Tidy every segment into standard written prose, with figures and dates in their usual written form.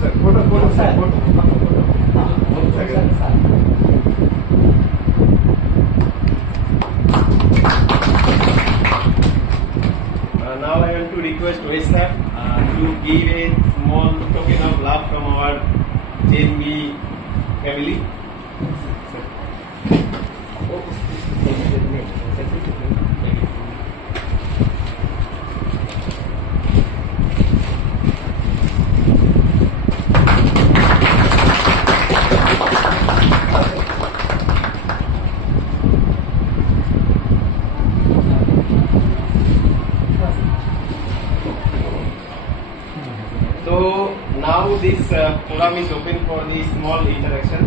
Now I want to request Wesar to give a small token of love from our JNB family. So now this forum is open for the small interaction.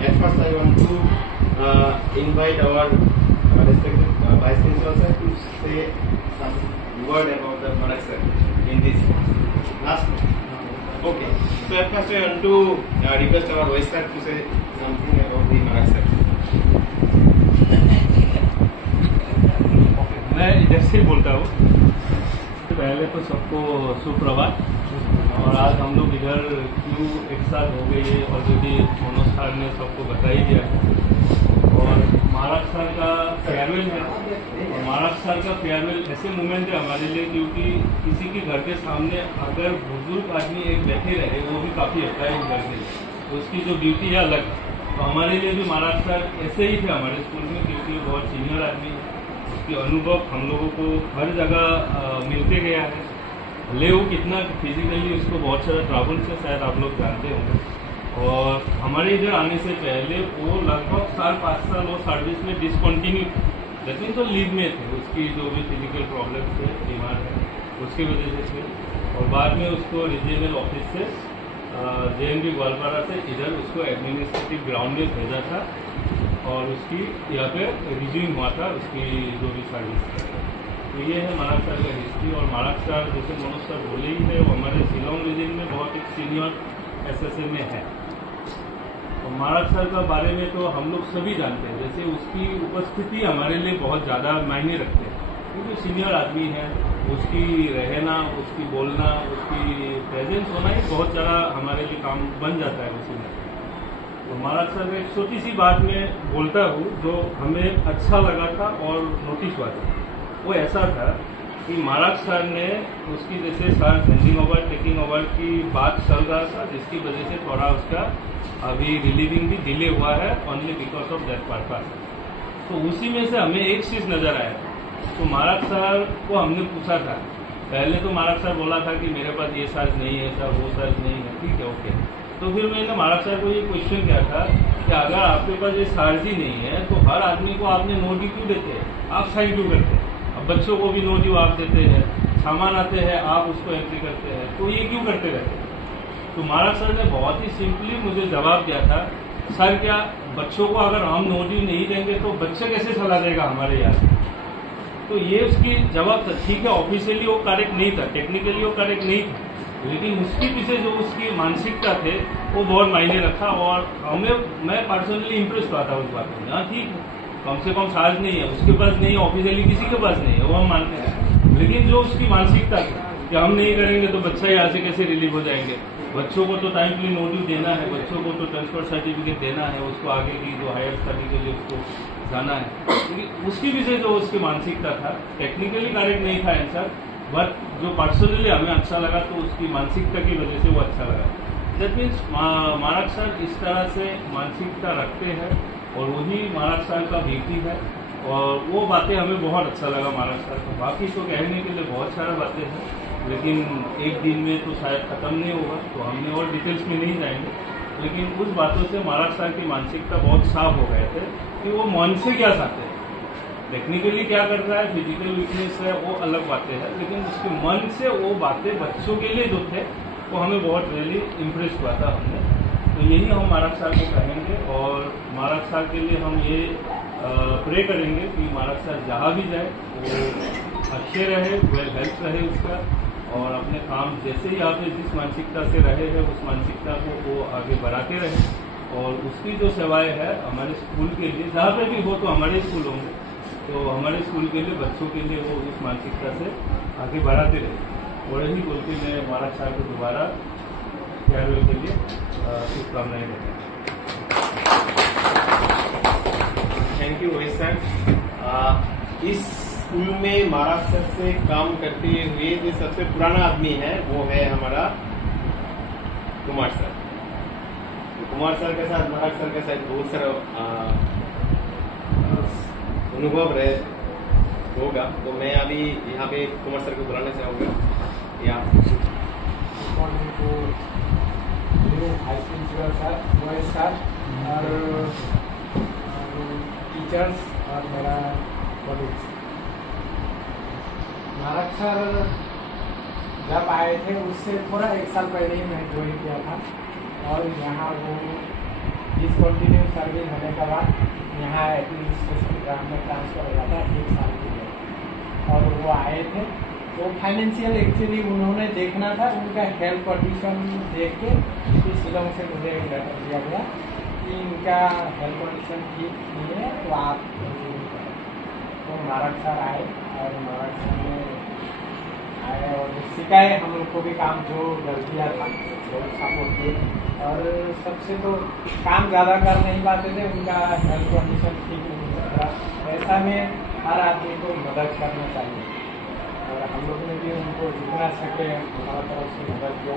At first I want to invite our respected Vice Principal sir to say some word about the Marak sir in this last. Okay. So at first I want to request our Vice sir to say something about the Marak sir. मैं इधर से बोलता हूँ। पहले तो सबको सुप्रभात। और आज हम लोग इधर क्यों एक साथ हो गए ये ऑलरेडी मनोज सर ने सबको बता ही दिया है। और महाराज सर का फेयरवेल है और महाराज सर का फेयरवेल ऐसे मोमेंट है हमारे लिए क्योंकि किसी के घर के सामने अगर बुजुर्ग आदमी एक बैठे रहे वो भी काफ़ी अच्छा है उस घर के तो उसकी जो ड्यूटी है अलग। तो हमारे लिए भी महाराज सर ऐसे ही थे हमारे स्कूल में क्योंकि बहुत सीनियर आदमी है। उसके अनुभव हम लोगों को हर जगह मिलते गया है। ले वो कितना फिजिकली उसको बहुत सारा ट्रैवल से शायद आप लोग जानते होंगे। और हमारे इधर आने से पहले वो लगभग 4-5 साल वो सर्विस में डिसकंटिन्यू लेकिन तो लीव में थे। उसकी जो भी फिजिकल प्रॉब्लम थे बीमार है उसकी वजह से थे। और बाद में उसको रीजनल ऑफिस से JNB ग्वालपारा से इधर उसको एडमिनिस्ट्रेटिव ग्राउंड में भेजा था और उसकी यहाँ पे रिज्यूम हुआ था उसकी जो भी सर्विस। तो ये है महाराज सर का हिस्ट्री। और महाराज सर जैसे मनोज सर बोले ही थे वो हमारे शिलोंग रीजन में बहुत एक सीनियर SSA में है। और महाराज सर का बारे में तो हम लोग सभी जानते हैं। जैसे उसकी उपस्थिति हमारे लिए बहुत ज़्यादा मायने रखते हैं क्योंकि सीनियर आदमी है। उसकी रहना उसकी बोलना उसकी प्रेजेंस होना ही बहुत ज़्यादा हमारे लिए काम बन जाता है उसी में। तो महाराज सर एक छोटी सी बात में बोलता हूँ जो हमें अच्छा लगा था और नोटिस हुआ था। वो ऐसा था कि महाराज सर ने उसकी जैसे sir handing over taking over की बात चल रहा था जिसकी वजह से थोड़ा उसका अभी रिलीविंग भी डिले हुआ है only because of that purpose. तो उसी में से हमें एक चीज नजर आया। तो महाराज सर को हमने पूछा था। पहले तो महाराज सर बोला था कि मेरे पास ये चार्ज नहीं है सर वो चार्ज नहीं है। ठीक है ओके। तो फिर मैंने महाराज सर को ये क्वेश्चन किया था कि अगर आपके पास ये चार्ज ही नहीं है तो हर आदमी को आपने नोट क्यों देते हैं आप साइन क्यों करते हैं। अब बच्चों को भी नोट आप देते हैं सामान आते हैं आप उसको एंट्री करते हैं तो ये क्यों करते रहते हैं। तो महाराज सर ने बहुत ही सिंपली मुझे जवाब दिया था सर क्या बच्चों को अगर हम नोट नहीं देंगे तो बच्चे कैसे चला जाएगा हमारे यहाँ। तो ये उसकी जवाब था। ठीक है ऑफिशियली वो करेक्ट नहीं था टेक्निकली वो करेक्ट नहीं था लेकिन उसके पीछे जो उसकी मानसिकता थे वो बहुत मायने रखा। और मैं पर्सनली इम्प्रेस हुआ था उस बात में। हाँ ठीक है कम से कम चार्ज नहीं है उसके पास नहीं है ऑफिशियली किसी के पास नहीं है वो हम मानते हैं। लेकिन जो उसकी मानसिकता थी कि हम नहीं करेंगे तो बच्चा यहाँ से कैसे रिलीव हो जाएंगे। बच्चों को तो टाइमली नोटिस देना है बच्चों को तो ट्रांसफर सर्टिफिकेट देना है उसको आगे की जो हायर स्टडी के लिए उसको जाना है। उसकी विषय जो उसकी मानसिकता था टेक्निकली करेक्ट नहीं था आंसर बट जो पर्सनली हमें अच्छा लगा तो उसकी मानसिकता की वजह से वो अच्छा लगा। दैट मीन्स महाराज सर इस तरह से मानसिकता रखते हैं और वही महाराज सर का ब्यूटी है। और वो बातें हमें बहुत अच्छा लगा महाराज सर को। बाकी तो कहने के लिए बहुत सारा बातें हैं लेकिन एक दिन में तो शायद खत्म नहीं होगा तो हमने और डिटेल्स में नहीं जाएंगे। लेकिन उस बातों से महाराज सर की मानसिकता बहुत साफ हो गए थे कि वो मन से क्या चाहते हैं। टेक्निकली क्या कर रहा है फिजिकल वीकनेस है वो अलग बातें हैं लेकिन उसके मन से वो बातें बच्चों के लिए जो थे वो हमें बहुत रियली इम्प्रेस हुआ था हमने। तो यही हम महाराज सर को कहेंगे और महाराज सर के लिए हम ये प्रे करेंगे कि महाराज सर जहाँ भी जाए वो अच्छे रहे वेल हेल्थ रहे उसका और अपने काम जैसे ही आप जिस मानसिकता से रहे हैं उस मानसिकता को वो आगे बढ़ाते रहे। और उसकी जो सेवाएं है हमारे स्कूल के लिए जहाँ पे भी हो तो हमारे स्कूल होंगे तो हमारे स्कूल के लिए बच्चों के लिए वो उस मानसिकता से आगे बढ़ाते रहे। और यही बोल के मैं महाराज साहब को दोबारा फेयरवेल के लिए शुभकामनाएं देते हैं। थैंक यू वही सर। इस स्कूल में महाराष्ट्र से काम करते हुए जो सबसे पुराना आदमी है वो है हमारा कुमार सर। तो कुमार सर के साथ महाराज सर के साथ बहुत सारा अनुभव रहे होगा। तो मैं अभी यहाँ पे कुमार सर को बुलाना चाहूँगा। या hi principal sir, vice sir और टीचर्स और मेरा कॉलेज। महाराज सर जब आए थे उससे थोड़ा 1 साल पहले ही मैं ज्वाइन किया था और यहाँ वो डिसकंटिन्यू सर्विस होने के बाद यहाँ एडमिनिस्ट्रेशन ग्राम में ट्रांसफर हो जाता 1 साल के लिए। और वो आए थे तो फाइनेंशियल एक्चुअली उन्होंने देखना था, उनका हेल्थ कंडीशन देख के शिलोंग से मुझे लेटर दिया गया कि इनका हेल्थ कंडीशन ठीक नहीं है तो आप तो महाराज सर आए और महाराज सर ने आए और सिखाए हम लोग को भी काम जो गलतियाँ था वो सपोर्ट किए। और सबसे तो काम ज़्यादा कर नहीं पाते थे, उनका हेल्थ कंडीशन ठीक नहीं होता। ऐसा में हर आदमी को मदद करना चाहिए और हम लोग ने भी उनको जितना सके हमारा तरफ से मदद किया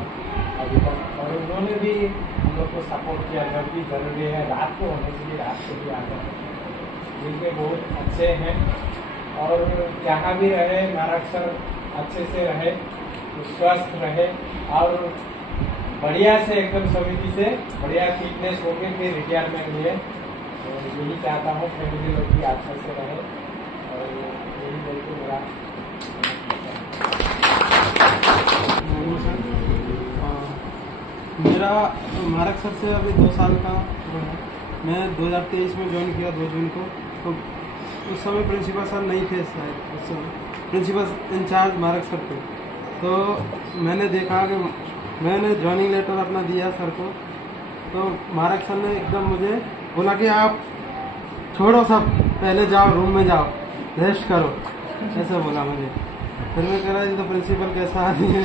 अभी तक। और उन्होंने भी हम लोग को सपोर्ट किया जब भी जरूरी है। रात को होने के लिए रात को भी आ गए, जिनके बहुत अच्छे हैं। और जहाँ भी रहे महाराज सर अच्छे से रहे, स्वस्थ रहे और बढ़िया से एकदम समिति से बढ़िया फिटनेस होके फिर रिटायरमेंट लिए। तो यही चाहता हूँ फैमिली लोग भी अच्छे से रहे और यही बोलते मेरा मेरा महाराज सर से अभी 2 साल का है। मैं 2023 में ज्वाइन किया 2 जून को। तो उस समय प्रिंसिपल सर नहीं थे, शायद उस समय प्रिंसिपल इंचार्ज महाराज सर थे। तो मैंने देखा कि मैंने ज्वाइनिंग लेटर अपना दिया सर को, तो महाराज सर ने एकदम मुझे बोला कि आप छोड़ो सब, पहले जाओ रूम में जाओ रेस्ट करो, ऐसा बोला मुझे। फिर मैं कह रहा जी तो प्रिंसिपल कैसा आदमी है।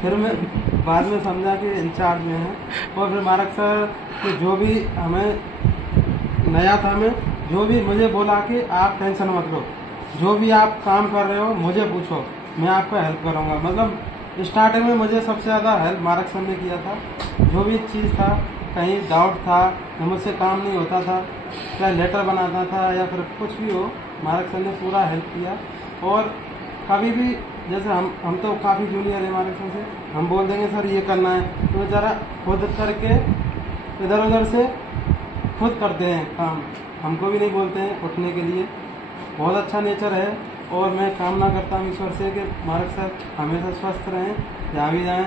फिर मैं बाद में समझा कि इंचार्ज में है। और फिर महाराज सर ने जो भी हमें नया था, मैं जो भी मुझे बोला कि आप टेंशन मत लो, जो भी आप काम कर रहे हो मुझे पूछो, मैं आपका हेल्प करूँगा। मतलब स्टार्टिंग में मुझे सबसे ज़्यादा हेल्प महाराज सर ने किया था। जो भी चीज़ था, कहीं डाउट था या मुझसे काम नहीं होता था, चाहे लेटर बनाना था या फिर कुछ भी हो, महाराज सर ने पूरा हेल्प किया। और कभी भी जैसे हम तो काफ़ी जूनियर है महाराज सर से, हम बोल देंगे सर ये करना है तो बेचारा खुद करके इधर उधर से खुद करते हैं काम, हमको भी नहीं बोलते हैं उठने के लिए। बहुत अच्छा नेचर है और मैं कामना करता हूँ ईश्वर से कि महाराज सर हमेशा स्वस्थ रहें, जहाँ भी जाएँ,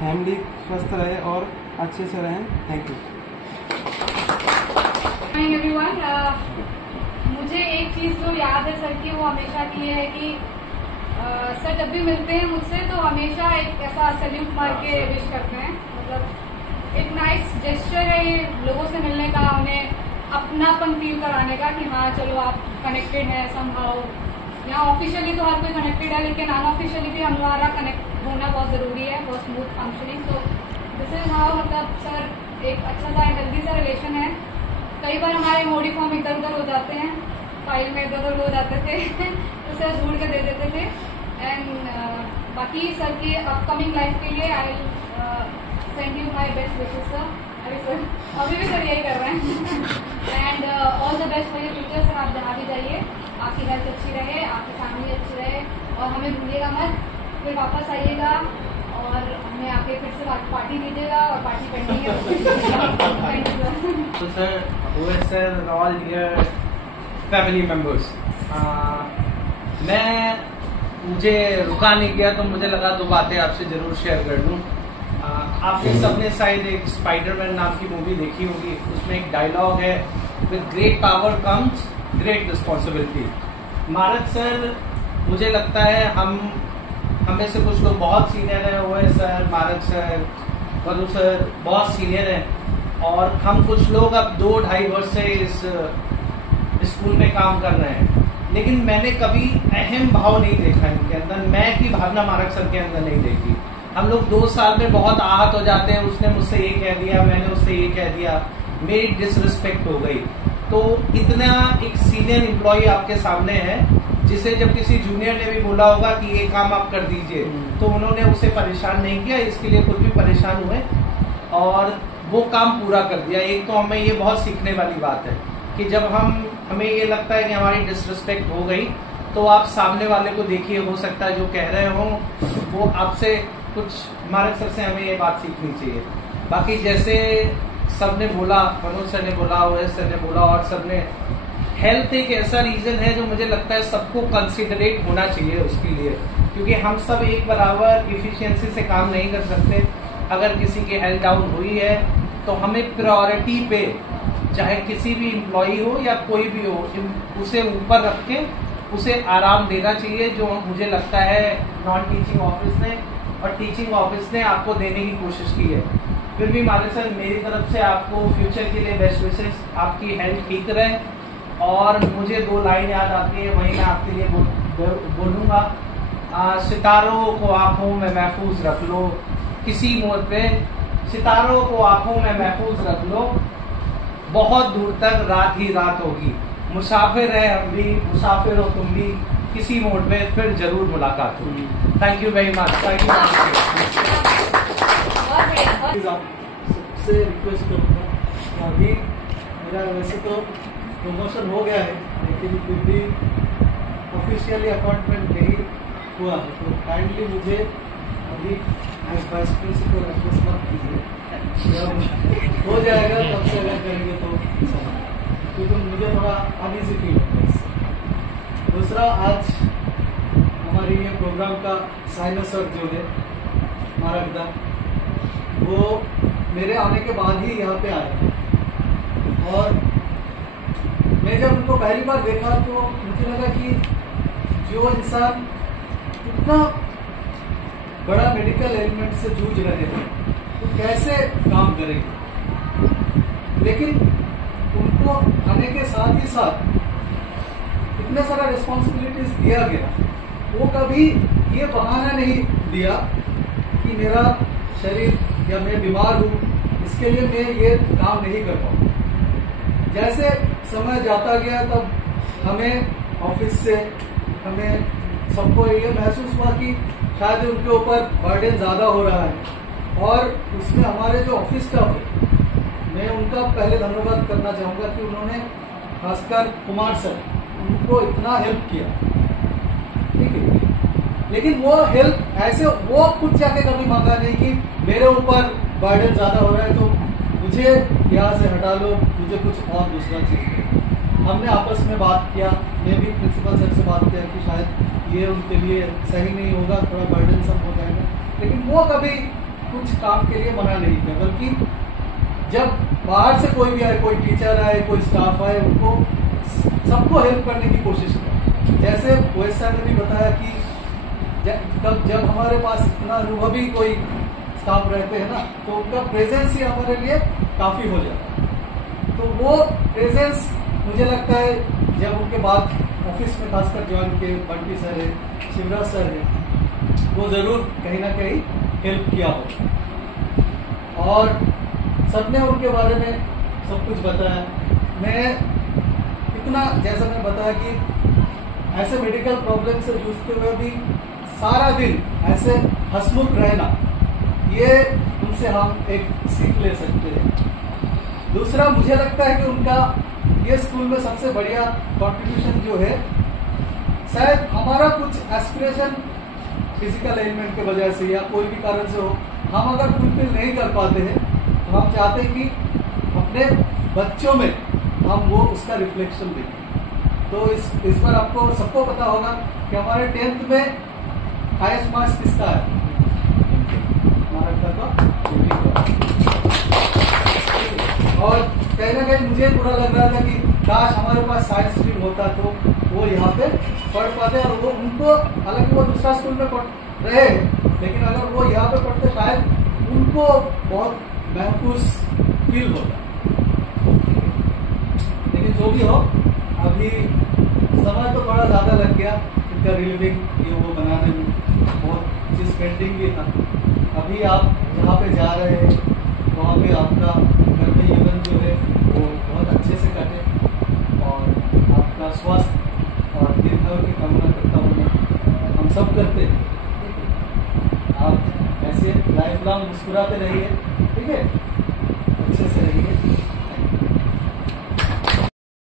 फैमिली स्वस्थ रहे और अच्छे से रहें। Thank you. हाय एवरीवन, मुझे एक चीज़ जो याद है सर की, वो हमेशा की है कि सर जब भी मिलते हैं मुझसे तो हमेशा एक ऐसा सैल्यूट मार के विश करते हैं। मतलब एक नाइस जेस्चर है ये लोगों से मिलने का, उन्हें अपनापन फील कराने का कि हाँ चलो आप कनेक्टेड हैं समहाउ। यहाँ ऑफिशियली तो हर कोई कनेक्टेड है, लेकिन अनऑफिशियली भी हमारा कनेक्ट होना बहुत जरूरी है for smooth functioning. So this is how, मतलब सर एक अच्छा सा हेल्दी सा रिलेशन है। कई बार हमारे मोडी फॉर्म इधर उधर हो जाते हैं, फाइल में इधर उधर हो जाते थे तो सर ढूंढ के दे देते थे। एंड बाकी सर की अपकमिंग लाइफ के लिए I send you my best wishes sir. अभी भी सर यही कर रहे हैं। And all the best for your future sir. आप जहाँ भी जाइए आपकी हेल्थ अच्छी रहे, आपकी फैमिली अच्छी रहे और हमें भूलिएगा मत, फिर वापस आइएगा और हमें आके फिर से पार्टी दीजिएगा और पार्टी पेंडिंग है। So sir, sir, all dear family members, मुझे रुका नहीं गया तो मुझे लगा 2 बातें आपसे जरूर शेयर कर दूं। आपने सबने शायद एक स्पाइडरमैन नाम की मूवी देखी होगी, उसमें एक डायलॉग है, with great power comes great responsibility. Maharaj sir, मुझे लगता है हमें से कुछ लोग बहुत सीनियर हैं, वो है सर, महाराज सर, मधु सर बहुत सीनियर हैं और हम कुछ लोग अब 2-2.5 वर्ष से इस स्कूल में काम कर रहे हैं। लेकिन मैंने कभी अहम भाव नहीं देखा इनके अंदर, मैं की भावना महाराज सर के अंदर नहीं देखी। हम लोग 2 साल में बहुत आहत हो जाते हैं, उसने मुझसे ये कह दिया, मैंने उससे ये कह दिया, मेरी डिसरिस्पेक्ट हो गई। तो इतना एक सीनियर एम्प्लॉय आपके सामने है जिसे जब किसी जूनियर ने भी बोला होगा कि ये काम आप कर दीजिए, तो उन्होंने उसे परेशान नहीं किया, इसके लिए खुद भी परेशान हुए और वो काम पूरा कर दिया। एक तो हमें ये बहुत सीखने वाली बात है कि जब हमें ये लगता है कि हमारी डिसरिस्पेक्ट हो गई, तो आप सामने वाले को देखिए, हो सकता है जो कह रहे हो वो आपसे कुछ, मार्क सर से हमें ये बात सीखनी चाहिए। बाकी जैसे सब ने बोला, मनोज सर ने बोला, ओएस सर ने बोला और सब ने, हेल्थ एक ऐसा रीजन है जो मुझे लगता है सबको कंसिडरेट होना चाहिए उसके लिए, क्योंकि हम सब एक बराबर इफिशियंसी से काम नहीं कर सकते। अगर किसी की हेल्थ डाउन हुई है तो हमें प्रायोरिटी पे, चाहे किसी भी एम्प्लॉय हो या कोई भी हो, उसे ऊपर रख के उसे आराम देना चाहिए, जो मुझे लगता है नॉन टीचिंग ऑफिस ने और टीचिंग ऑफिस ने आपको देने की कोशिश की है। फिर भी मालिक सर, मेरी तरफ से आपको फ्यूचर के लिए बेस्ट विशेस, आपकी हेल्थ ठीक रहे। और मुझे 2 लाइन याद आती है, वही मैं आपके लिए बोलूँगा। सितारों को आंखों में महफूज रख लो, किसी मोड़ पे सितारों को आंखों में महफूज रख लो, बहुत दूर तक रात ही रात होगी। मुसाफिर है हम भी, मुसाफिर हो तुम भी, किसी मोड़ पे फिर जरूर मुलाकात होगी। Thank you very much. Thank you. सबसे रिक्वेस्ट करूँगा, अभी मेरा वैसे तो प्रमोशन हो गया है, लेकिन फिर भी ऑफिशियली अपॉइंटमेंट नहीं हुआ है, तो काइंडली मुझे अभी एज वाइस प्रिंसिपल रिक्वेस्ट मत कीजिए। जब हो जाएगा तब से अगर करेंगे तो अच्छा है, क्योंकि मुझे थोड़ा अनईजी फील होता है इससे। दूसरा, आज हमारी ये प्रोग्राम का साइनस सर जो है मारकदा, वो मेरे आने के बाद ही यहाँ पे आए और मैं जब उनको पहली बार देखा तो मुझे लगा कि जो इंसान इतना बड़ा मेडिकल एलिमेंट से जूझ रहे हैं तो कैसे काम करेंगे, लेकिन उनको आने के साथ ही साथ इतने सारा रिस्पॉन्सिबिलिटीज दिया गया, वो कभी ये बहाना नहीं दिया कि मेरा शरीर या मैं बीमार हूँ, इसके लिए मैं ये काम नहीं कर पाऊँ। जैसे समय जाता गया तब हमें ऑफिस से हमें सबको ये महसूस हुआ कि शायद उनके ऊपर बर्डन ज्यादा हो रहा है, और उसमें हमारे जो ऑफिस स्टाफ है, मैं उनका पहले धन्यवाद करना चाहूंगा कि उन्होंने, खासकर कुमार सर, उनको इतना हेल्प किया, ठीक है। लेकिन वो हेल्प ऐसे, वो खुद जाके कभी मांगा नहीं कि मेरे ऊपर बर्डन ज्यादा हो रहा है तो मुझे यहाँ से हटा लो, मुझे कुछ और दूसरा चीज दो। हमने आपस में बात किया, मैं भी प्रिंसिपल सर से बात किया कि शायद ये उनके लिए सही नहीं होगा, थोड़ा बर्डन सब हो जाएगा, लेकिन वो कभी कुछ काम के लिए मना नहीं किया, बल्कि जब बाहर से कोई भी आए, कोई टीचर आए, कोई स्टाफ आए, उनको सबको हेल्प करने की कोशिश की। जैसे ओएस सर ने भी बताया कि जब हमारे पास इतना अनुभवी कोई स्टाफ रहते हैं ना, तो उनका प्रेजेंस ही हमारे लिए काफी हो जाता है। तो वो प्रेजेंस मुझे लगता है जब उनके बाद ऑफिस में खासकर ज्वाइन किए, बंटी सर है, शिवराज सर है, वो जरूर कहीं ना कहीं हेल्प किया हो, और सबने उनके बारे में सब कुछ बताया। मैं इतना, जैसा मैं बताया कि ऐसे मेडिकल प्रॉब्लम से जूझते हुए भी सारा दिन ऐसे हंसमुख रहना, ये उनसे हम एक सीख ले सकते हैं। दूसरा, मुझे लगता है कि उनका ये स्कूल में सबसे बढ़िया कंट्रीब्यूशन जो है, शायद हमारा कुछ एस्पिरेशन फिजिकल एलिमेंट के वजह से या कोई भी कारण से हो, हम अगर फुलफिल नहीं कर पाते हैं, तो हम चाहते हैं कि अपने बच्चों में हम वो उसका रिफ्लेक्शन दें। तो इस बार आपको सबको पता होगा कि हमारे 10th में हाईएस्ट मार्क्स किसका है, और कहीं ना कहीं मुझे बुरा लग रहा था कि काश हमारे पास साइंस स्ट्रीम होता तो वो यहाँ पे पढ़ पाते, और वो उनको, हालांकि वो दूसरा स्कूल में पढ़ रहे, लेकिन अगर वो यहाँ पे पढ़ते शायद उनको बहुत महफूज फील होता। लेकिन जो भी हो, अभी समय तो थोड़ा ज्यादा लग गया इनका रिलीविंग ये वो बनाने में, बहुत चीज पेंडिंग भी था, अभी आप जहाँ पे जा रहे हैं वहाँ पे आपका गर्मी जीवन जो है वो बहुत अच्छे से कटे और आपका स्वास्थ्य और दीर्घायु की कामना करता हूँ मैं। हम सब करते हैं। आप ऐसे लाइफ लॉन्ग मुस्कुराते रहिए, ठीक है।